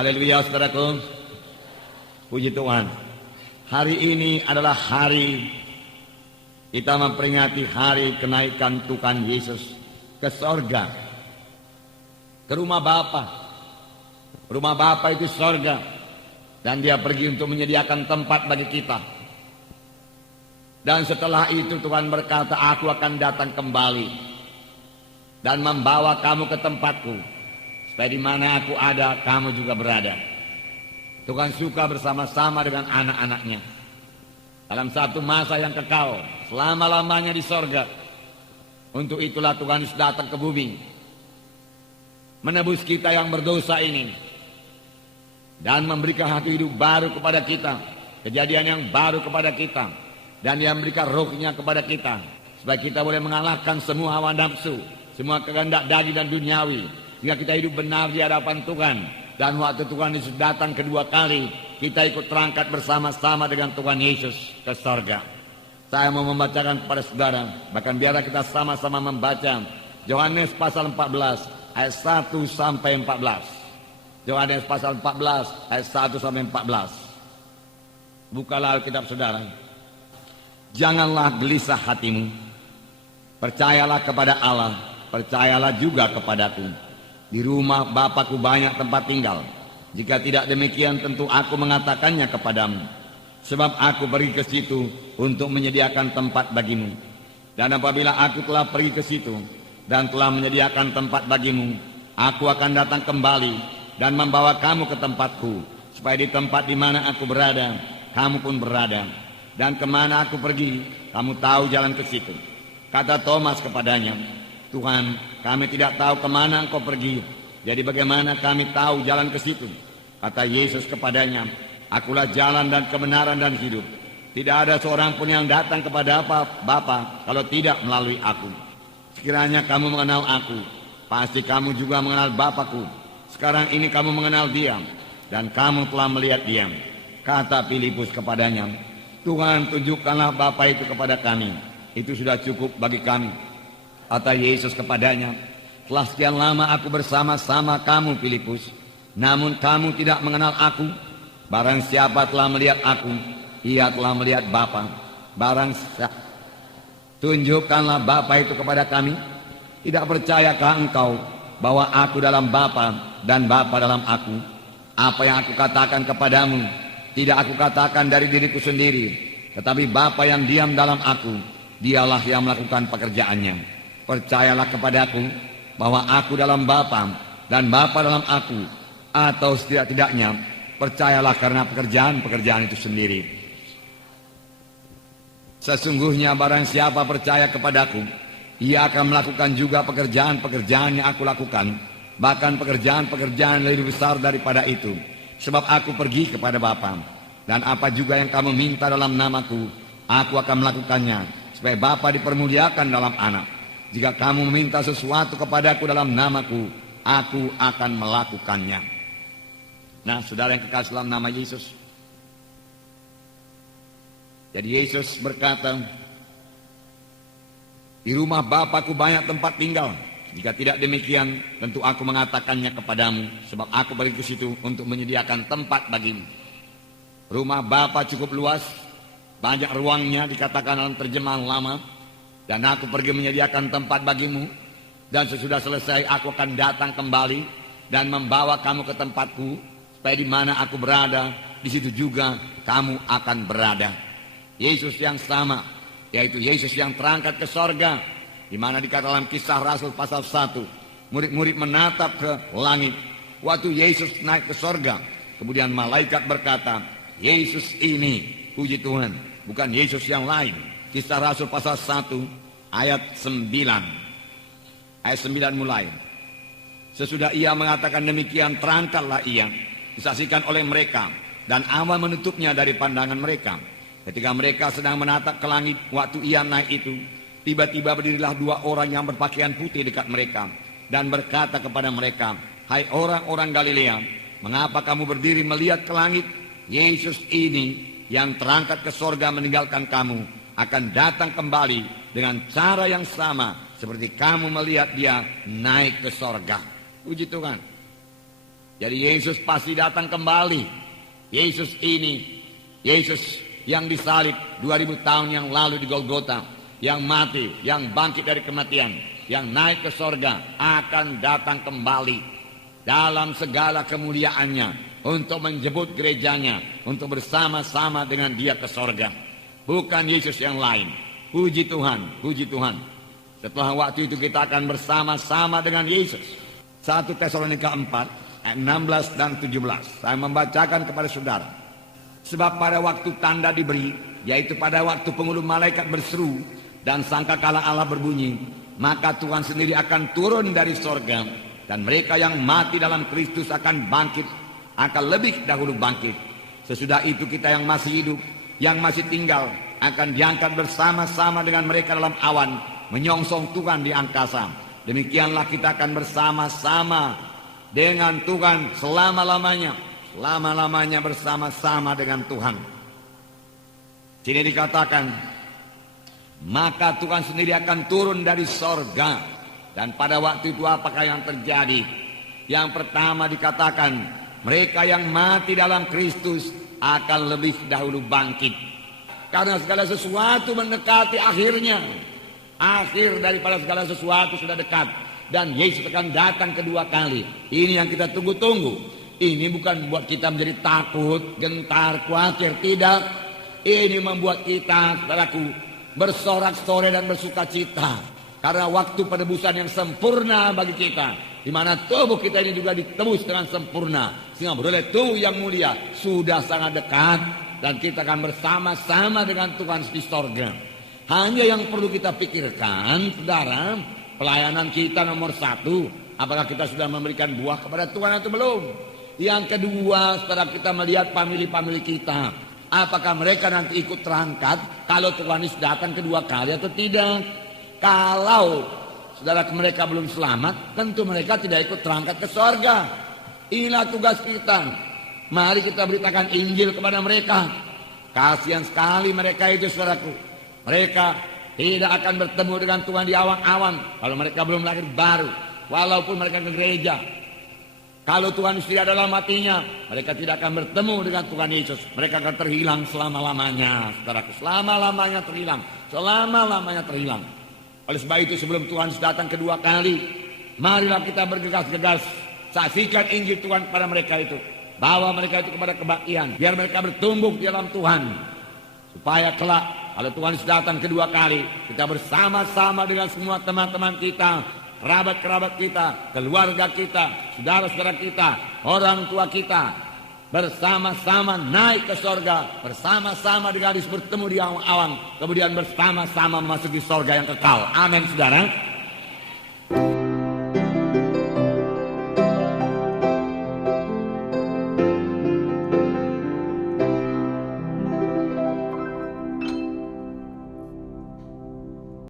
Haleluya saudaraku. Puji Tuhan. Hari ini adalah hari kita memperingati hari kenaikan Tuhan Yesus ke sorga, ke rumah Bapa. Rumah Bapa itu sorga, dan dia pergi untuk menyediakan tempat bagi kita. Dan setelah itu Tuhan berkata, aku akan datang kembali dan membawa kamu ke tempatku, supaya di mana aku ada, kamu juga berada. Tuhan suka bersama-sama dengan anak-anaknya dalam satu masa yang kekal, selama-lamanya di sorga. Untuk itulah Tuhan Yesus datang ke bumi, menebus kita yang berdosa ini, dan memberikan hati hidup baru kepada kita, kejadian yang baru kepada kita, dan dia memberikan rohnya kepada kita, supaya kita boleh mengalahkan semua hawa nafsu, semua kehendak daging dan duniawi, sehingga kita hidup benar di hadapan Tuhan. Dan waktu Tuhan Yesus datang kedua kali, kita ikut terangkat bersama-sama dengan Tuhan Yesus ke sorga. Saya mau membacakan kepada saudara, bahkan biarlah kita sama-sama membaca Yohanes pasal 14 ayat 1 sampai 14. Yohanes pasal 14 ayat 1 sampai 14. Bukalah Alkitab saudara. Janganlah gelisah hatimu, percayalah kepada Allah, percayalah juga kepadaku. Di rumah Bapakku banyak tempat tinggal. Jika tidak demikian, tentu aku mengatakannya kepadamu. Sebab aku pergi ke situ untuk menyediakan tempat bagimu. Dan apabila aku telah pergi ke situ dan telah menyediakan tempat bagimu, aku akan datang kembali dan membawa kamu ke tempatku, supaya di tempat di mana aku berada, kamu pun berada. Dan kemana aku pergi, kamu tahu jalan ke situ. Kata Thomas kepadanya, Tuhan, kami tidak tahu kemana engkau pergi, jadi bagaimana kami tahu jalan ke situ? Kata Yesus kepadanya, akulah jalan dan kebenaran dan hidup. Tidak ada seorang pun yang datang kepada Bapa kalau tidak melalui aku. Sekiranya kamu mengenal aku, pasti kamu juga mengenal Bapakku. Sekarang ini kamu mengenal dia, dan kamu telah melihat dia. Kata Filipus kepadanya, Tuhan, tunjukkanlah Bapa itu kepada kami, itu sudah cukup bagi kami. Kata Yesus kepadanya, telah sekian lama aku bersama-sama kamu Filipus, namun kamu tidak mengenal aku. Barang siapa telah melihat aku, ia telah melihat Bapa. Tunjukkanlah Bapa itu kepada kami. Tidak percayakah engkau bahwa aku dalam Bapa dan Bapa dalam aku? Apa yang aku katakan kepadamu, tidak aku katakan dari diriku sendiri, tetapi Bapa yang diam dalam aku, dialah yang melakukan pekerjaannya. Percayalah kepadaku bahwa aku dalam Bapa dan Bapa dalam aku, atau setidak-tidaknya percayalah karena pekerjaan-pekerjaan itu sendiri. Sesungguhnya barang siapa percaya kepadaku, ia akan melakukan juga pekerjaan-pekerjaan yang aku lakukan, bahkan pekerjaan-pekerjaan lebih besar daripada itu. Sebab aku pergi kepada Bapa, dan apa juga yang kamu minta dalam namaku, aku akan melakukannya, supaya Bapa dipermuliakan dalam Anak. Jika kamu meminta sesuatu kepadaku dalam namaku, aku akan melakukannya. Nah, saudara yang kekasih dalam nama Yesus. Jadi Yesus berkata, di rumah Bapakku banyak tempat tinggal. Jika tidak demikian, tentu aku mengatakannya kepadamu, sebab aku pergi ke situ untuk menyediakan tempat bagimu. Rumah Bapa cukup luas, banyak ruangnya, dikatakan dalam terjemahan lama. Dan aku pergi menyediakan tempat bagimu, dan sesudah selesai aku akan datang kembali dan membawa kamu ke tempatku, supaya di mana aku berada, di situ juga kamu akan berada. Yesus yang sama, yaitu Yesus yang terangkat ke sorga, di mana dikatakan dalam Kisah Rasul pasal 1, murid-murid menatap ke langit. Waktu Yesus naik ke sorga, kemudian malaikat berkata, Yesus ini, puji Tuhan, bukan Yesus yang lain. Kisah Rasul pasal 1 ayat 9. Ayat 9 mulai. Sesudah ia mengatakan demikian, terangkatlah ia, disaksikan oleh mereka, dan awan menutupnya dari pandangan mereka. Ketika mereka sedang menatap ke langit, waktu ia naik itu, tiba-tiba berdirilah dua orang yang berpakaian putih dekat mereka, dan berkata kepada mereka, hai orang-orang Galilea, mengapa kamu berdiri melihat ke langit? Yesus ini yang terangkat ke sorga meninggalkan kamu, akan datang kembali dengan cara yang sama seperti kamu melihat dia naik ke sorga. Puji Tuhan. Jadi Yesus pasti datang kembali. Yesus ini, Yesus yang disalib 2000 tahun yang lalu di Golgota, yang mati, yang bangkit dari kematian, yang naik ke sorga, akan datang kembali dalam segala kemuliaannya untuk menjemput gerejanya, untuk bersama-sama dengan dia ke sorga. Bukan Yesus yang lain. Puji Tuhan, puji Tuhan. Setelah waktu itu kita akan bersama-sama dengan Yesus. 1 Tesalonika 4 ayat 16 dan 17. Saya membacakan kepada saudara. Sebab pada waktu tanda diberi, yaitu pada waktu pengulu malaikat berseru dan sangkakala Allah berbunyi, maka Tuhan sendiri akan turun dari sorga, dan mereka yang mati dalam Kristus akan bangkit, akan lebih dahulu bangkit. Sesudah itu kita yang masih hidup, yang masih tinggal, akan diangkat bersama-sama dengan mereka dalam awan, menyongsong Tuhan di angkasa. Demikianlah kita akan bersama-sama dengan Tuhan selama-lamanya. Selama-lamanya bersama-sama dengan Tuhan. Sini dikatakan, maka Tuhan sendiri akan turun dari sorga. Dan pada waktu itu apakah yang terjadi? Yang pertama dikatakan, mereka yang mati dalam Kristus akan lebih dahulu bangkit. Karena segala sesuatu mendekati akhirnya. Akhir daripada segala sesuatu sudah dekat. Dan Yesus akan datang kedua kali. Ini yang kita tunggu-tunggu. Ini bukan membuat kita menjadi takut, gentar, khawatir. Tidak. Ini membuat kita, saudaraku, bersorak-sorai dan bersuka cita. Karena waktu penebusan yang sempurna bagi kita, di mana tubuh kita ini juga ditebus dengan sempurna, sehingga beroleh tubuh yang mulia sudah sangat dekat, dan kita akan bersama-sama dengan Tuhan di sorga. Hanya yang perlu kita pikirkan, saudara, pelayanan kita nomor 1, apakah kita sudah memberikan buah kepada Tuhan atau belum? Yang kedua, saudara, kita melihat famili-famili kita, apakah mereka nanti ikut terangkat kalau Tuhan Yesus datang kedua kali atau tidak? Kalau saudara mereka belum selamat, tentu mereka tidak ikut terangkat ke sorga. Inilah tugas kita. Mari kita beritakan Injil kepada mereka. Kasihan sekali mereka itu, saudaraku. Mereka tidak akan bertemu dengan Tuhan di awan-awan kalau mereka belum lahir baru. Walaupun mereka ke gereja, kalau Tuhan Yesus tidak dalam hatinya, mereka tidak akan bertemu dengan Tuhan Yesus. Mereka akan terhilang selama-lamanya, saudaraku. Selama-lamanya terhilang. Selama-lamanya terhilang. Oleh sebab itu, sebelum Tuhan datang kedua kali, marilah kita bergegas-gegas saksikan Injil Tuhan kepada mereka itu. Bawa mereka itu kepada kebaktian, biar mereka bertumbuh di dalam Tuhan. Supaya kelak, kalau Tuhan datang kedua kali, kita bersama-sama dengan semua teman-teman kita, kerabat-kerabat kita, keluarga kita, saudara-saudara kita, orang tua kita, bersama-sama naik ke sorga, bersama-sama dengan Yesus bertemu di awan-awan, kemudian bersama-sama memasuki sorga yang kekal. Amin, saudara.